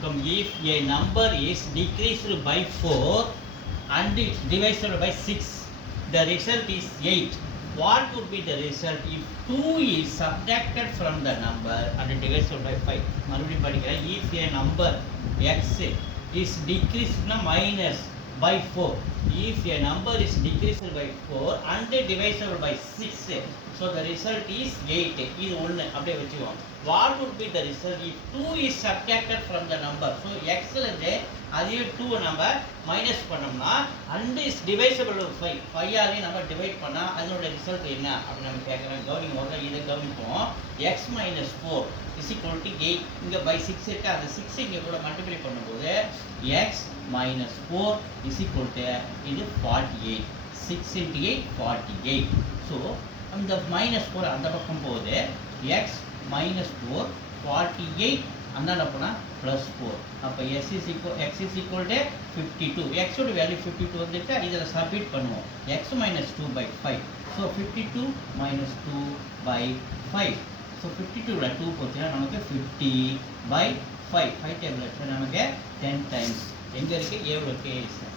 கொடுத்துருக்கோம். if a number is decreased by 4 and it's divided by 6, the result is 8. What would be the result if 2 is subtracted from the number and divided by 5? மறுபடியும் படிக்கிறேன். if a number x is decreased minus by 4, if a number is decreased by 4 and divided by 6, so the result is 8. இது ஒன்று அப்படியே வச்சுக்குவோம். What would be the result if 2 is subtracted from the number? So x இருந்து அதே 2 நம்ம minus பண்ணோம்னா and is divisible by 5, 5 ஆலையும் நம்ம divide பண்ணால் அதனோட ரிசல்ட் என்ன அப்படின்னு நம்ம கேட்குறோம். கவனிங்க, இதை கவனிப்போம். x minus 4 is equal to 8. இங்கே by 6 இருக்குது, அந்த 6 இங்கே கூட மல்டிப்ளை பண்ணும்போது x minus 4 is equal to இது 48. 6 into 8 48. ஸோ அந்த மைனஸ் 4 அந்த பக்கம் போகுது. x minus 4 48 அந்தாண்ட போனால் ப்ளஸ் 4. அப்போ x is equal to 52. x ஓட வேல்யூ 52 வந்துட்டு இதில் சப்மிட் பண்ணுவோம். x minus 2 by 5. So 52 minus 2 by 5. So 52ல 2 போச்சுன்னா நமக்கு 50 by 5. 5 டேபிள் நமக்கு 10 டைம்ஸ் எங்கே இருக்குது? ஏ இருக்குது.